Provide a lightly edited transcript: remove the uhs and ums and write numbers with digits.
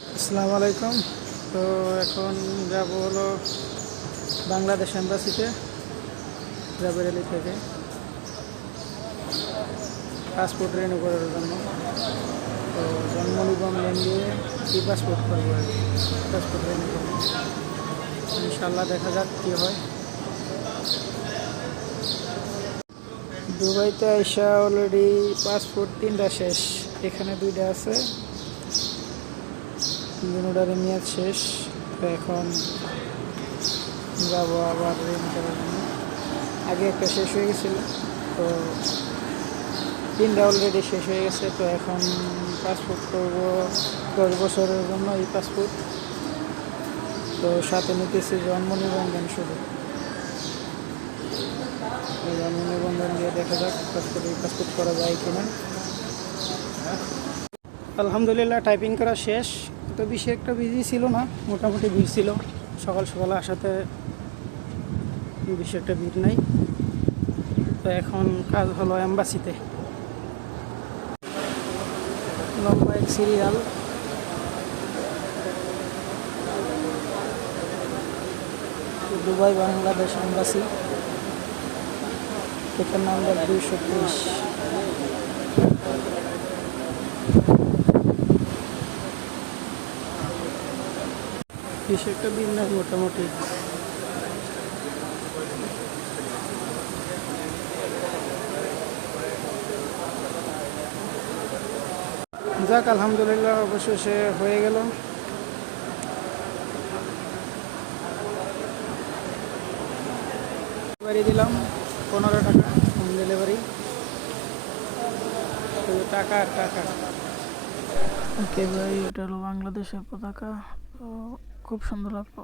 আসসালামু আলাইকুম। তো এখন যাব হলো বাংলাদেশ এম্বাসিতে, জাবের থেকে পাসপোর্ট রিনিউ করার জন্য। তো জন্ম নিবন্ধন দিয়ে কি পাসপোর্ট করবো, পাসপোর্ট রিনিউ করবো। ইনশাল্লাহ দেখা যাক কী হয়। দুবাইতে আইসা অলরেডি পাসপোর্ট 3টা শেষ, এখানে 2টা আছে, দুটোটার মেয়াদ শেষ। তো এখন যাবো আবার রিনিউ করার জন্য। আগে একটা শেষ হয়ে গেছিলো, তো 3টা অলরেডি শেষ হয়ে গেছে। তো এখন পাসপোর্ট করবো 10 বছরের জন্য এই পাসপোর্ট। তো সাথে নিতেছি জন্ম নিবন্ধন শুধু। জন্ম নিবন্ধন দিয়ে দেখা যাক পাসপোর্ট করা যায় কিনা। আলহামদুলিল্লাহ টাইপিং করা শেষ। তো বেশি একটা বিজি ছিল না, মোটামুটি ভিড় ছিল। সকাল সকাল আসাতে বেশি একটা ভিড় নাই। তো এখন কাজ হলো এম্বাসিতে। লম্বা এক serial. Dubai Bangladesh embassy, ticket number 223। বেশি একটা দিন নাই, মোটামুটি। যাক আলহামদুলিল্লাহ অবশেষে হয়ে গেল। ডেলিভারি দিলাম 15 টাকা, হোম ডেলিভারি। টাকা আর টাকা। ওকে ভাই, এটা হলো বাংলাদেশের পতাকা। তো খুব সুন্দর লাগলো।